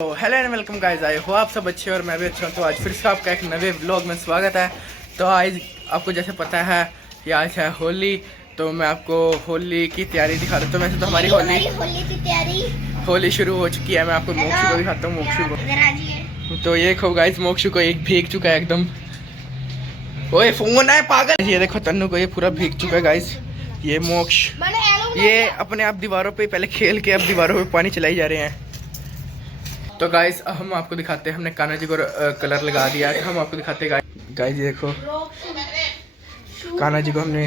तो hello and welcome guys, आई हो आप सब अच्छे और मैं भी अच्छा हूँ। तो आज फिर से आपका एक नए व्लॉग में स्वागत है। तो आज आपको जैसे पता है कि आज है होली, तो मैं आपको होली की तैयारी दिखा रहा हूँ। तो वैसे तो हमारी होली की तैयारी होली शुरू हो चुकी है। मैं आपको मोक्षु को दिखाता हूँ। मोक्षु को तो ये खो गाइस, मोक्षु को एक भीग चुका है एकदम। ओए फोन है पागल। ये देखो तन्नू को ये पूरा भीग चुका है गाइस। ये मोक्ष ये अपने आप दीवारों पे पहले खेल के अब दीवारों पे पानी चलाई जा रहे हैं। तो गाइस हम आपको दिखाते हैं, हमने कान्हा जी को कलर लगा दिया है। हम आपको दिखाते हैं गाइस, ये देखो कान्हा जी को हमने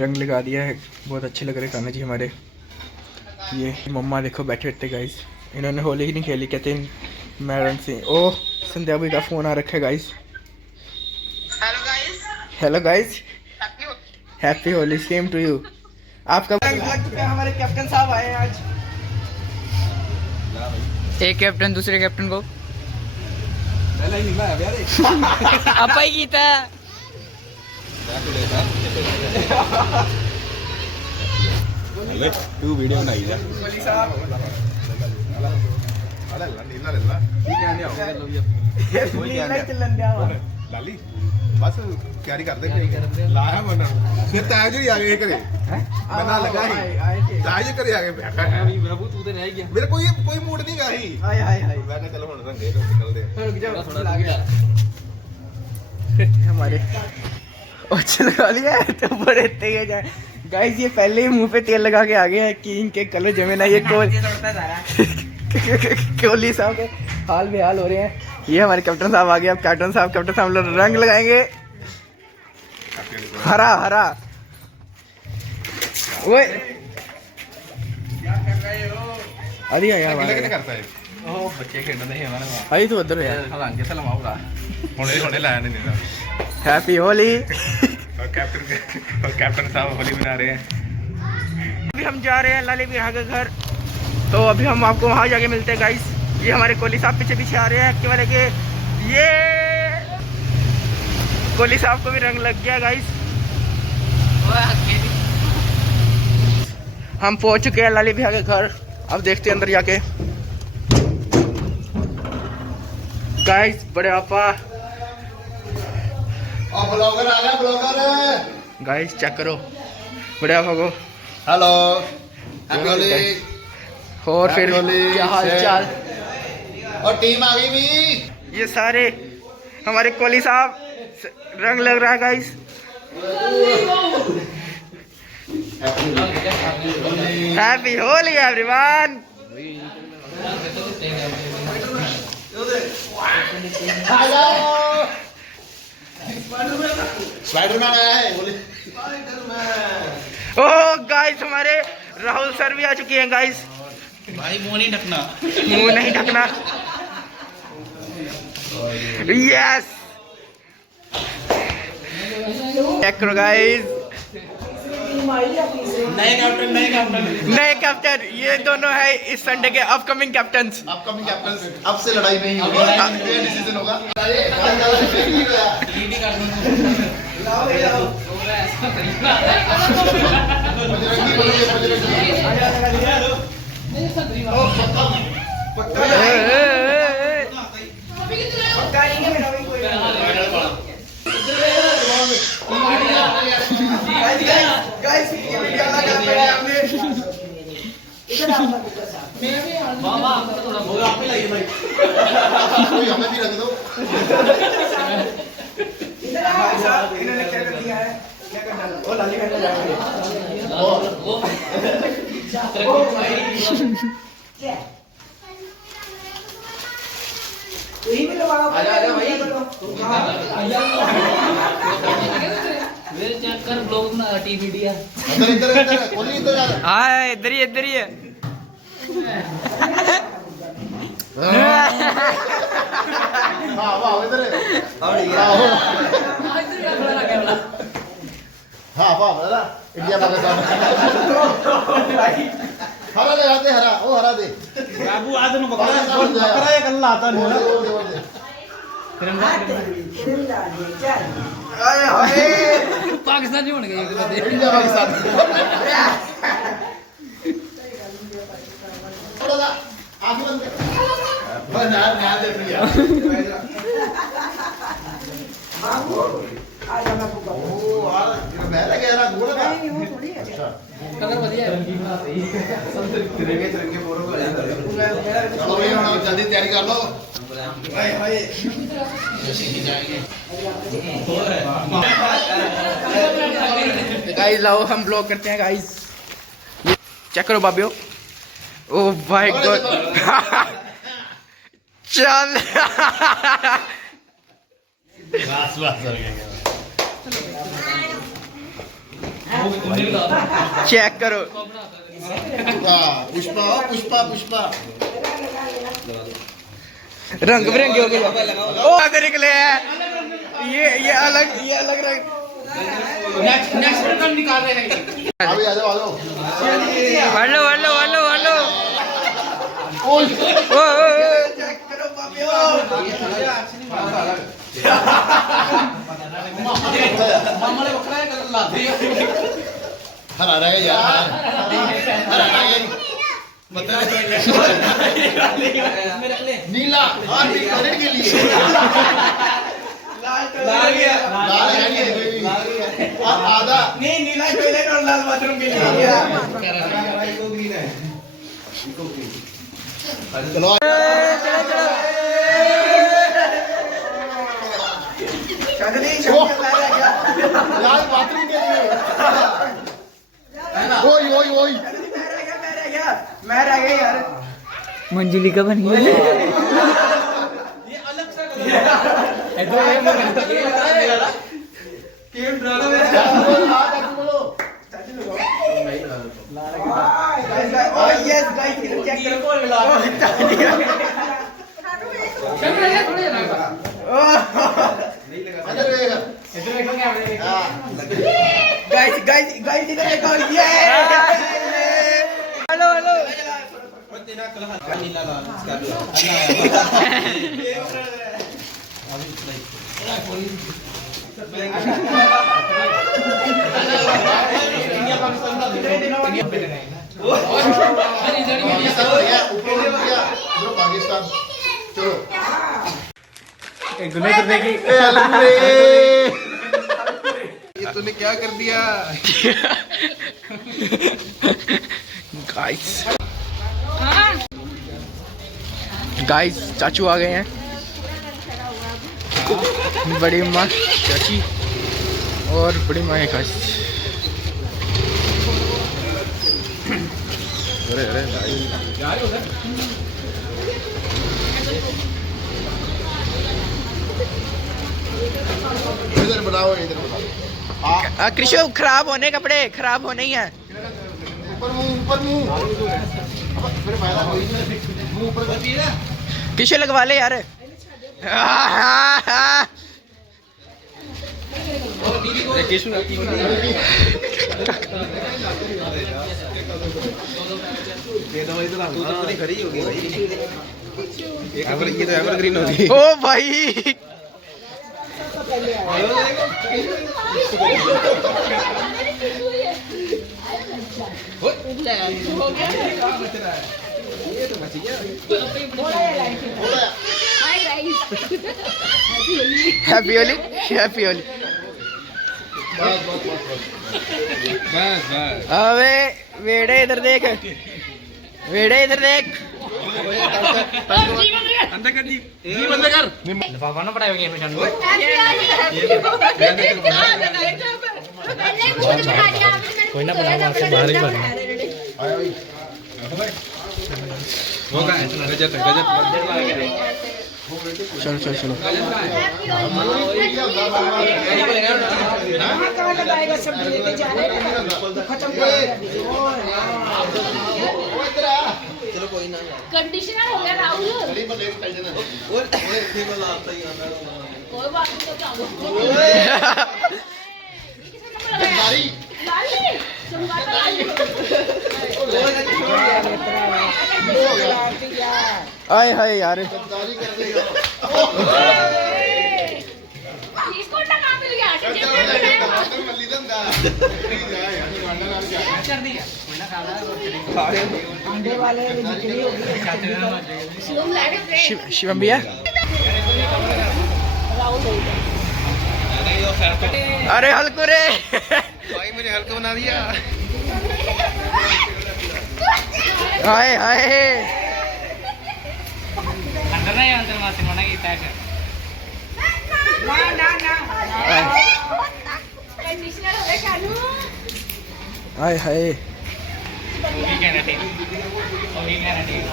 रंग लगा दिया है। बहुत अच्छे लग रहे हैं कान्हा जी हमारे। ये मम्मा देखो बैठे रहते गाइस, इन्होंने होली ही नहीं खेली, कहते हैं मैडम से। ओ संध्या भाई का फोन आ रखा है guys. Hello guys, happy Holi, same to you. आपका हमारे कैप्टन साहब आए हैं आज। एक कैप्टन दूसरे कैप्टन को आपा ही कीता तू वीडियो बनाई जा लाली बस तैयारी कर दे लाया मन फिर ताज ही आ गए करे बना लगा ही ताज करे आ गए बाबू तू तो रह गया मेरे कोई मूड नहीं गाही हाय हाय हाय मैंने चलो हुन रंगे तो निकल दे रुक जाओ थोड़ा आ गया हमारे और लगा लिया है तो बड़े तेज जाए गाइस। ये पहले ही मुंह पे तेल लगा के आ गए हैं कि इनके कलर जमे ना। ये कोहली साहब के हाल बेहाल हो रहे हैं। ये हमारे कैप्टन साहब आ गए। अब कैप्टन साहब लोग रंग लगाएंगे हरा हरा। ओए अरे यार करता है ओ बच्चे खेलना नहीं हमारा आई तो उधर है हलांगे सलामाऊगा होने लाया नहीं हैप्पी होली। और कैप्टन साहब होली मना रहे हैं। अभी हम जा रहे हैं लाली बिहार के घर। तो अभी हम आपको वहाँ जाके मिलते हैं गाइस। ये हमारे कोहली साहब पीछे पीछे आ रहे हैं एक्टिवा लेके। ये कोहली साहब को भी रंग लग गया गाइस। हम पहुंच चुके हैं लाली बिहार के घर। अब देखते हैं अंदर जाके गाइस। बड़े आपा ब्लॉगर आ गया ब्लॉगर गाइस, चेक करो बड़े आपा को। Hello happy Holi. और फिर क्या हाल चाल। और टीम आ गई भी। ये सारे हमारे कोहली साहब रंग लग रहा है guys. Happy Holi everyone. Spiderman आया है बोले। ओह गाइस, हमारे राहुल सर भी आ चुके हैं गाइस। भाई मुंह नहीं ढकना, मुंह नहीं ढकना। यस चेक करो गाइस। नए कैप्टन ये दोनों है इस संडे के अपकमिंग कैप्टन्स। अब से लड़ाई नहीं होगी, ये डिसीजन होगा। हमें भी रख दो। इन्होंने क्या कर दिया है, क्या कर डाला? ओ लाली बहन जाएंगे। यही में लगाओ। आजा भाई। वे चेक कर ब्लॉग में टीवी दिया। इधर कोहली इधर जा रहा हां इधर ही है। हां वाह इधर है। हां वाह वाह इंडिया पाकिस्तान। हरा ले आते हरा, ओ हरा दे बाबू आज न बकरा एक अल्लाह आता नहीं पाकिस्तानी बन गए इंडिया पाकिस्तान। थोड़ा सा कलर बढ़िया है चलो भाई हम जल्दी तैयारी कर लो गाइस लाओ हम ब्लॉग करते हैं गाइस। चेक करो बाबियो। ओ भाई गॉड चल चेक करो। पुष्पा पुष्पा पुष्पा रंग बिरंगे हो गए। ओ आगे निकले हैं। ये अलग रंग। नेक्स्ट रकम निकाल रहे हैं अभी आ जाओ हेलो ओ चेक करो बाबियो। मामा ने बकरा कलर ला दे हरा रहा है यार हरा रहा है नीला और भी कलर के लिए लाल गया। लाल है ये और आधा नहीं नीला टॉयलेट और लाल बाथरूम के लिए। चलो लाल बाथरूम के लिए ओए मैं रह गया यार। मंजुली का बन गया। गाइस इधर देखो। ये हेलो पाकिस्तान चलो ये तूने क्या कर दिया गाइस चाचू आ गए हैं। बड़ी माँ चाची और बड़ी माँ एक इधर बनाओ कृषु खराब होने कपड़े खराब होने ही हैं। ऊपर मुंह फिर फायदा कोई नहीं मुंह ऊपर कर दिया कृषु लगवा ले यार। एवरग्रीन होगी ओ भाई हैप्पी होली हैप्पी होली। अबे वेड़े इधर देख वेड़े इधर देख। अंदर कर जी बंद कर लिफाफा ना पड़ाएंगे हमें जानू कोई ना बना वहां से बाहर ही बना होगा गजब चलो चलो चलो कंडीशनर हो गया राहुल कोई बात नहीं तो क्या लाली संवाद आए हाय यार इसको टका मिल गया कर दिया कोई ना शिवम लाइट शिवम भैया, अरे हल्को रे भाई मुझे हल्का बना दिया। हाय हाय अंदर नहीं अंदर मासी मना की तय कर कंडीशनर हो गया चालू। हाय हाय वही कहना ठीक वही कहना ठीक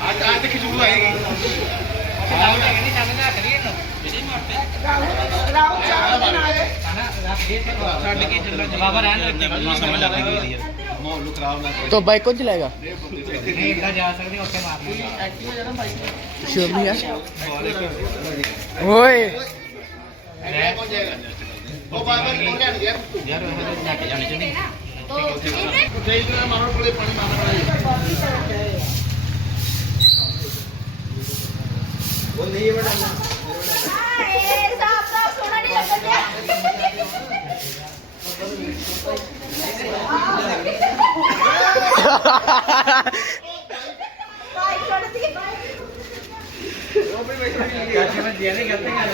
आज खिचड़ी आएगी। राउंड है नहीं चालू ना करिए तो विजय मोटे राउंड चालू बना है ना रात ये छाड़ के चल रहा बाबा रहने लगते समझ आ रही है मो लुक राउंड ना तो बाइक कौन चलाएगा? नहीं इधर जा सकते ओके मारना शिवम भैया, ओए वो बार-बार कौन जाएगा यार वहां जाके जाने चाहिए तो सही तरह मारो पड़े पानी मारना पड़ेगा। वो नहीं है बेटा। साहब साहब सोना नहीं लगता बाइक छोड़ दी कैसे में दिया नहीं गलती कर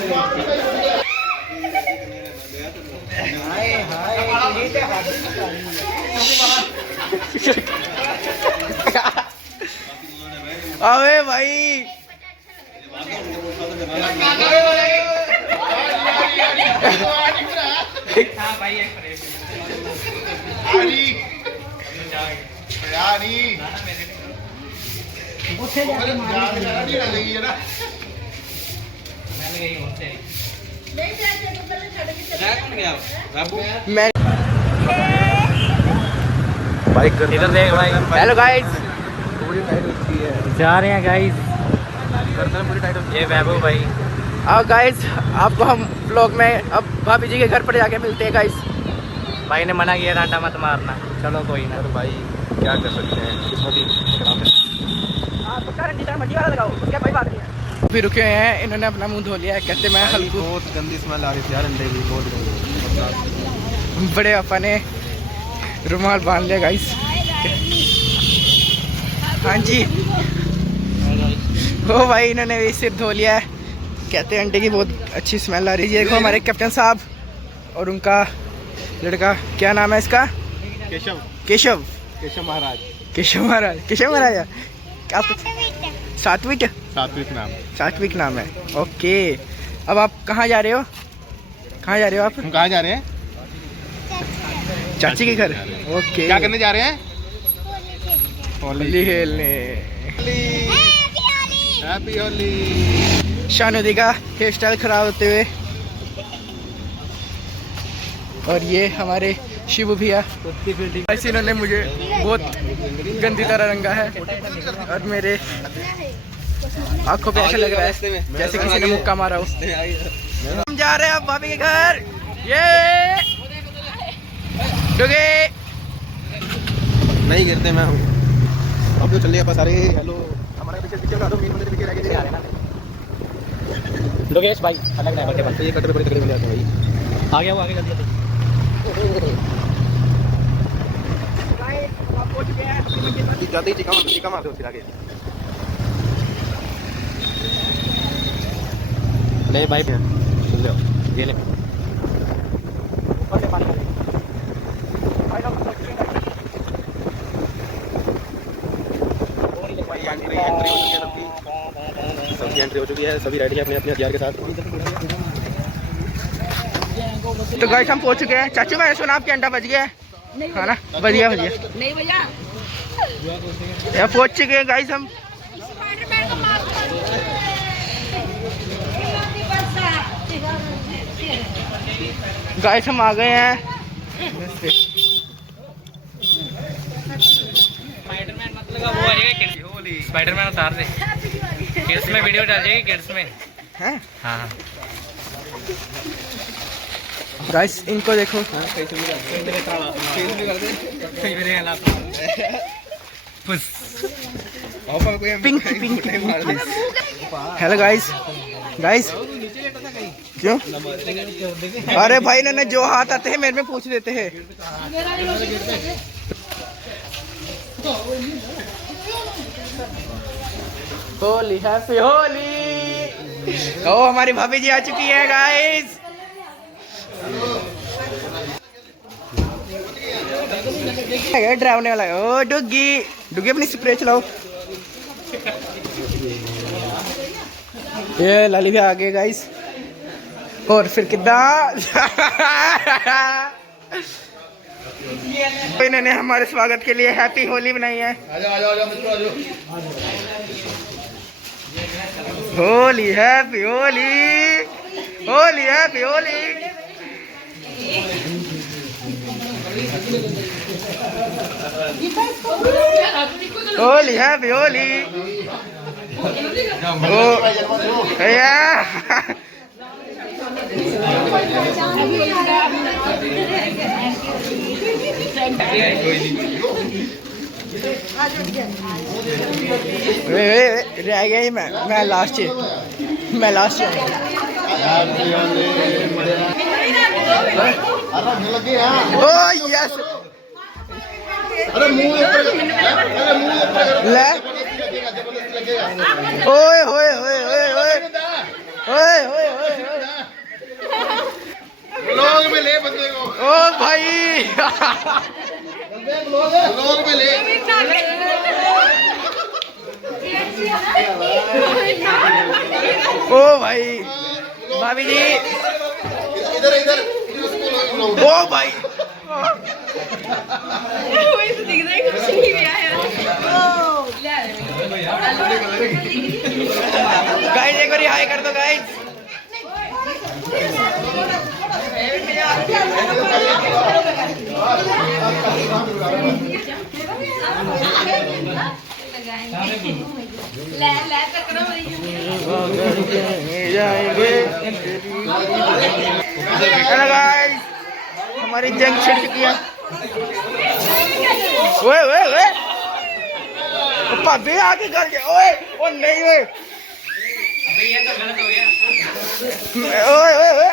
हाय हाय ये क्या अबे भाई हां भाई एक आनी यानी उठे जाके नहीं लगी है ना। मैं गई होते नहीं जाते तो पहले छड़ के चले कौन गया बाबू मैं बाइक कर इधर देख भाई हेलो गाइस, पूरी टाइट होती है। जा रहे हैं गाइस गर्दन पूरी टाइट होती ये वैभव भाई आओ गाइस, आपको हम ब्लॉग में अब भाभी जी के घर पर जाके मिलते हैं गाइस। भाई ने मना किया डांटा मत मारना चलो कोई ना है। भाई क्या कर सकते हैं, किस्मत ही खराब है। अभी रुके हुए हैं, इन्होंने अपना मुंह धो लिया है, कहते मैं हल्कू। बहुत गंदी स्मेल आ रही थी यार अंडे की, बहुत गंदी। बड़े पापा ने रुमाल बांध लिया गाइस। हाँ जी, ओ भाई इन्होंने भी सिर धो लिया है, कहते हैं अंडे की बहुत अच्छी स्मेल आ रही है। देखो हमारे कैप्टन साहब और उनका लड़का, क्या नाम है इसका? केशव, केशव। केशव महाराज। केशव महाराज, केशव महाराज आप सात्विक नाम। सात्विक नाम है। ओके, अब आप कहाँ जा रहे हो? कहाँ जा रहे हो आप? हम कहाँ जा रहे हैं? चाची के घर। ओके, क्या करने जा रहे हैं? होली खेलने। हैप्पी होली। शानुदी का हेयर स्टाइल खराब होते हुए, और ये हमारे शिवू भैया, ऐसे इन्होंने मुझे बहुत गंदी तरह रंगा है और मेरे आंखों पे ऐसा लग रहा है जैसे किसी ने मुक्का मारा हो। हम जा रहे हैं अब भाभी के घर। ये डुगे नहीं गिरते मैं हूँ। अब तो चलिए बस। अरे हेलो, हमारे पीछे पीछे बना दो, मेन मंदिर पीछे रह गए। लोकेश भाई अलग ड्राइवर के पास ये कट पे बड़े तगड़े बन जाते हैं भाई। आ गया वो आगे जल्दी जाते ही चिका मारते हो फिर आगे। ले भाई सुन लो ये ले एंट्री हो चुकी है, सभी रेडी है अपने अपने हथियार के साथ। तो गाइस हम पहुंच चुके हैं। चाचू मैंने सुना आपके अंडा बज गया है, हाँ ना? बज गया नहीं भैया यार, पहुंच चुके हैं गाइस हम। स्पाइडरमैन को मार गाइस हम आ गए हैं। स्पाइडरमैन मतलब वो आ जाएगा किड्स स्पाइडरमैन उतार दे किड्स में वीडियो डाल जाएगी किड्स में। हैं हाँ गाइस इनको देखो, pink pink. Hello guys, guys क्यों? अरे भाई इन्होंने जो हाथ आते हैं मेरे में पूछ लेते हैं। होली हैप्पी होली। ओ हमारी भाभी जी आ चुकी है गाइस। डरावने वाला है। ओ डुग्गी डुग्गी अपनी स्प्रे चलाओ। ये लाली भी आ गए गाइस। और फिर कितना इन्होंने हमारे स्वागत के लिए हैप्पी होली बनाई है। Holi happy Holi Holi happy Holi. Holi happy Holi. रह गया मैं लास्ट ओ यस। अरे मुंह ले ओए होए होए होए होए ओए होए होए लोग में ले बंदे को। ओ भाई लोग में ले। ओ भाई भाभी जी इधर इधर ओ भाई गाइस एक बार हाय कर दो गाइस। हेलो गाइस हमारी जंग छिड़ चुकी है। ओए ओए ओए भाभी आके कर गया। ओए ओ नहीं ओए अबे ये तो गलत हो गया। ओए ओए ओए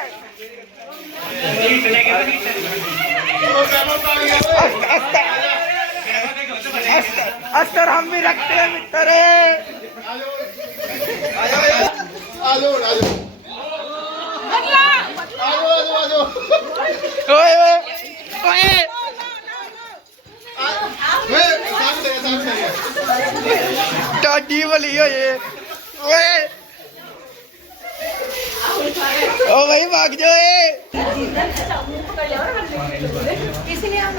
अस्तर हम भी रखते हैं मित्र। ओए ओए ओए टाडी वाली हो ये। ओए ओ भाई भाग जाओ। इसलिए हम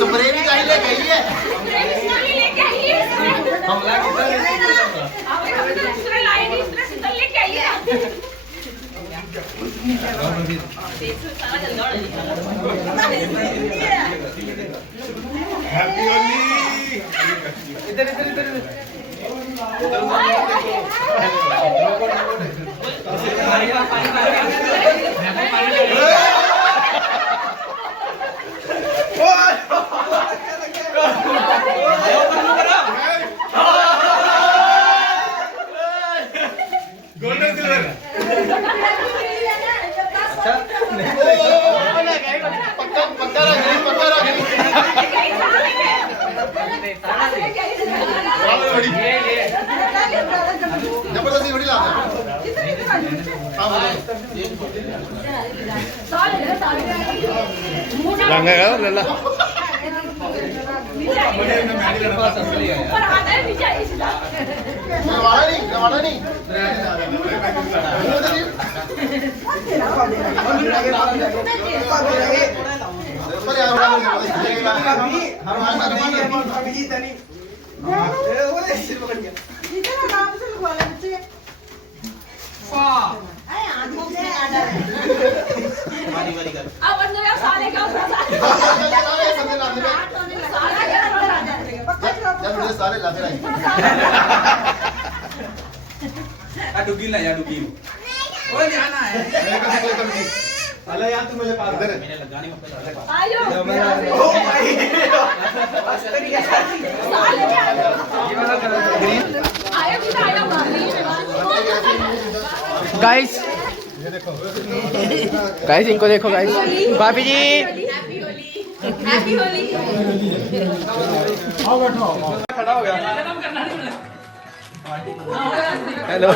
स्प्रे भी कहीं ले गई है। हैप्पी होली। इधर इधर इधर गोल्डन सिल्वर। पक्का पक्का जबरदस्ती बड़ी लाता लला नवाड़ा नहीं सारे लाते रहे। डुगी ना यार डुगी ओए जाना है अरे यार तू मुझे पास इधर मैंने लगा नहीं मुझे आयो ओ भाई आया भी आया मारी गाइस गाइस इनको देखो गाइस। भाभी जी हैप्पी होली खड़ा हो गया हेलो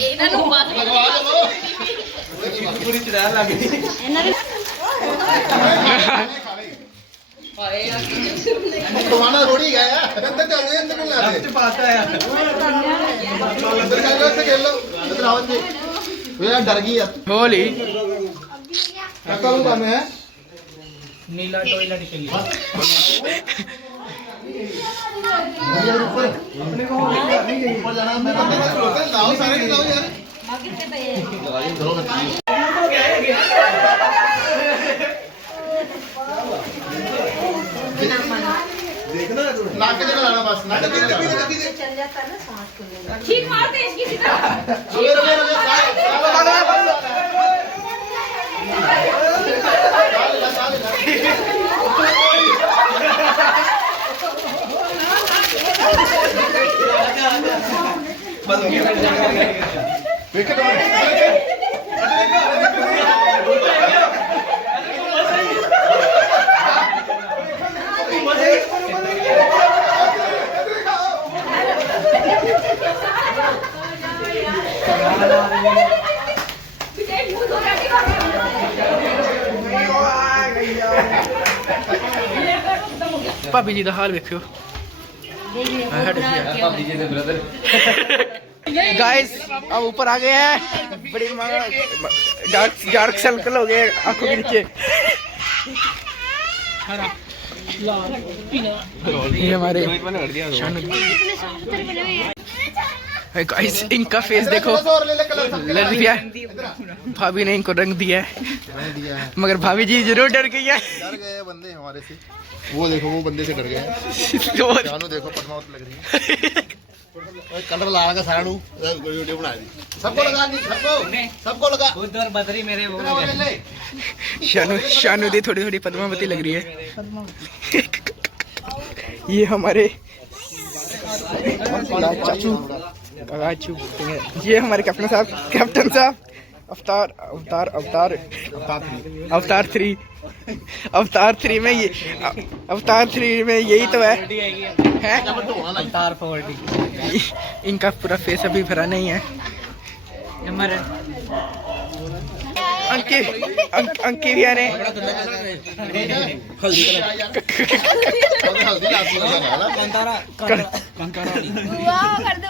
ਇਹਨਾਂ ਨੂੰ ਬਾਤ पूरी चढ़ान लग गई ਇਹਨਾਂ ਦੇ खवाना थोड़ी गया अंदर चल गए अंदर मिला दे पाता है अंदर चल लो से खेल लो इधर आओ जी यार डर गई यार होली क्या करूं काम है नीला टॉयलेट के लिए ऊपर जाना मैं लाओ सारे लाओ यार देखना नाक के जगह लाना बस नाक के जगह चल जाता ना सांस खुलने ठीक मारते इसकी सीधा भाभी जी का हाल देखो गाइस अब ऊपर आ गए हैं। बड़ी डार्क सर्कल हो गए आंखों के नीचे। ये हमारे गाइस इनका फेस देखो लग गया। भाभी ने इनको रंग दिया है मगर भाभी जी जरूर डर गई है। डर गए बंदे हमारे से वो देखो वो बंदे से डर गए जानो देखो पद्मावत लग रही है कलर लाल का सारा वीडियो बना दी सबको लगा दी सबको लगा खुद और बदरी मेरे वो शानू दी थोड़ी थोड़ी पद्मावती लग रही है। ये हमारे चाचू चाचू ये हमारे कैप्टन साहब अवतार 3 में ये अवतार 3 में यही तो है अवतार 40 इनका पूरा फेस अभी भरा नहीं है। हमारे अंकी भी आने वाह कर दो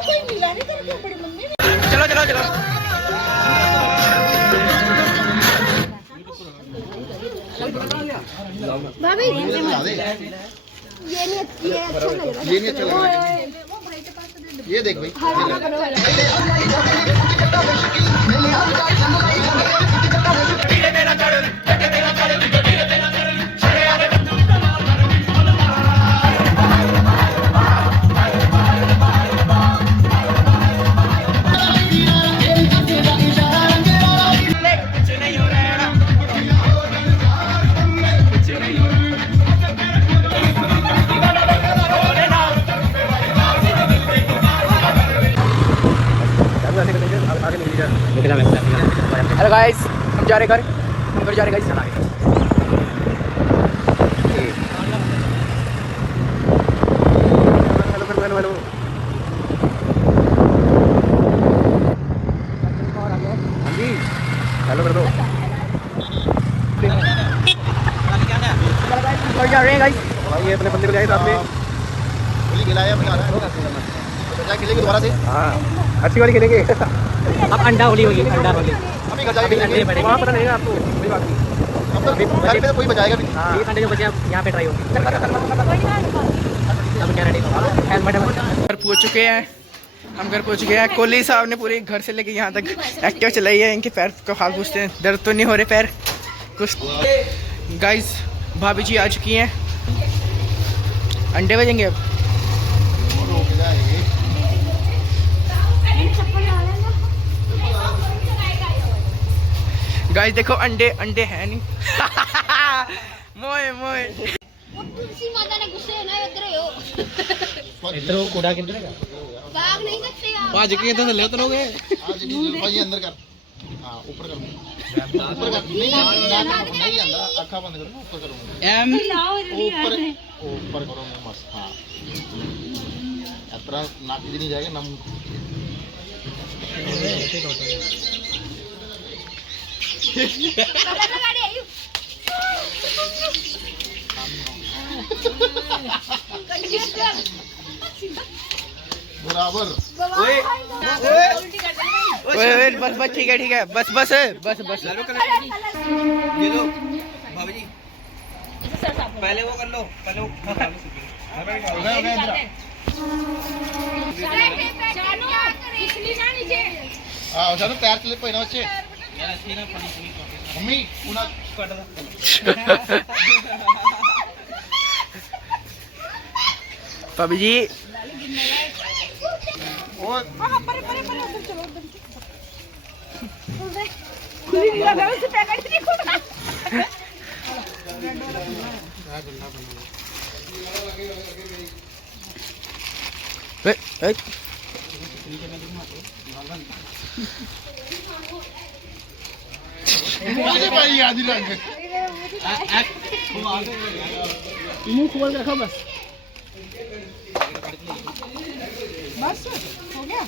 कोई मिला नहीं तेरे को बड़ी मम्मी चलो चलो चलो भाभी ये नहीं अच्छा लग रहा ये नहीं अच्छा लग रहा ये देख भाई हेलो गाइस हम जा रहे घर जा रहे गाइस। हेलो हाँ जी हेलो कर दो जा रहे हैं गाइस। ये अपने बंदे को जाए साथ में होली खिलाया बता रहा है खेलेंगे दोबारा से हाँ अच्छी वाली खेलेंगे। अब अंडा होली होगी अंडा होली अभी घर जाके वहाँ पता नहीं आपको कोई बात नहीं। अब तो घर पे तो कोई बचाएगा भी हाँ 1 घंटे जो बचे अब यहाँ पे ट्राई होगी अब क्या रेडी घर पहुँच चुके हैं हम घर पहुँच गए हैं। कोहली साहब ने पूरे घर से लेके यहाँ तक एक्टिवा चलाई है। इनके पैर को हाथ पूछते हैं दर्द तो नहीं हो रहे पैर कुछ। गाइस भाभी जी आ चुकी हैं। अंडे बजेंगे अब चप्पल डाला ना गाइस देखो अंडे अंडे है नहीं मोए मोए वो तुलसी माता ने गुस्से ना इधर हो इधर वो कूड़ा किधर है भाग नहीं सकते आप भाज के तो थल्ले उतरोगे ਭਾਈ ਅੰਦਰ ਕਰ ਹਾਂ ਉੱਪਰ ਕਰ ਉੱਪਰ ਕਰ ਨਹੀਂ ਆਂਦਾ ਅੱਖਾਂ ਬੰਦ ਕਰੋ ਉੱਪਰ ਕਰੋ ਐਮ ਉੱਪਰ ਉੱਪਰ ਕਰੋ ਬਸ ਹਾਂ ਅਤਰਾ ਨੱਕ ਦੀ ਨਹੀਂ ਜਾਏਗਾ ਨਮ गाड़ी आई बराबर ओए ओए बस बस ठीक है बस बस बस बस ये लो भाभी जी पहले वो कर लो पहले वो हाँ सानू पैर चले पे ना बच्चे यार अच्छी ना पानी पानी मम्मी उना कट दो भाभी जी और खुली नहीं लगा उसे पैकेट नहीं खुला ए, ए, मुझे भाई याद ही लग मुंह खोल के रखो बस बस हो गया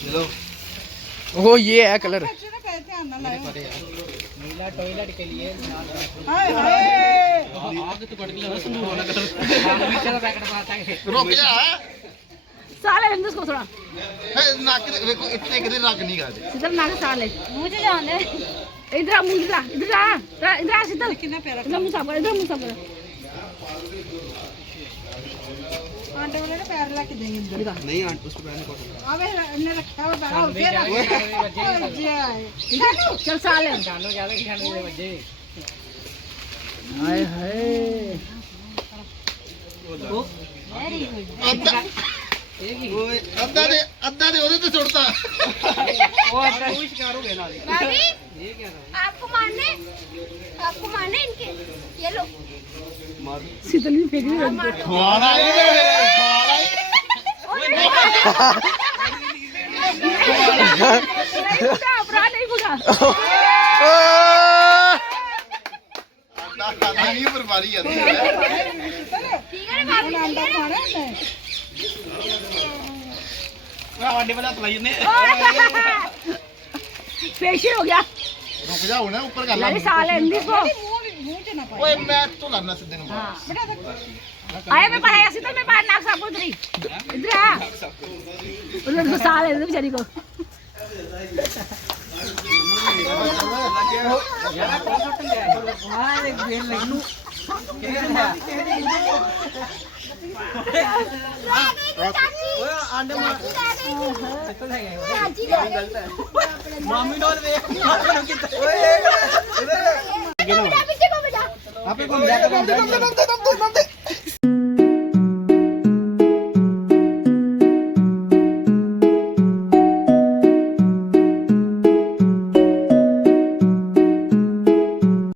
चलो वो ये है कलर नीला टॉयलेट के लिए हाय हाय आग तो कट गया संदूर वाला कलर चलो पैकेट पाता है रुक जा साले रंग उसको थोड़ा नाक देखो इतने किधर रख नहीं गा दे शीतल नाक साले मुझे जाने इधर आ मुंह इधर आ शीतल कितना प्यारा इधर मुंह साफ कर आंटे वाले ने पैर ला के देंगे इधर नहीं आंट उस पे पहले कट अबे ने रखा हुआ पैर फिर चल साले डालो ज्यादा खाने दे बच्चे हाय हाय वेरी गुड अद्धा दे ਉਹਦੇ ਤੇ ਸੁੱਟਦਾ वो अपना कोई शिकार हो गया ना भाभी ये क्या था आपको मारने इनके ये लो शीतल भी फेंक रही है ਖਵਾਣਾ अपराध नहीं बुरा ਨਹੀਂ ਬਰਬਾਰੀ ਆ ठीक है ना भाभी वाडे वाला तलाई ने फेशियल हो गया ਰੁਕ ਜਾ ਹੁਣ ਉੱਪਰ ਕਰ ਲਾ अरे साले इंग्लिश को ਓਏ ਮੈਂ ਤੋਂ ਲੜਨਾ ਸਿੱਧੇ ਨੂੰ आया मैं पाया शीतल में बाहर नाक साफ उधर इधर आ उधर तो साले इधर बेचारी को मामी डोर दे पीछे को बजा आपे कौन जाता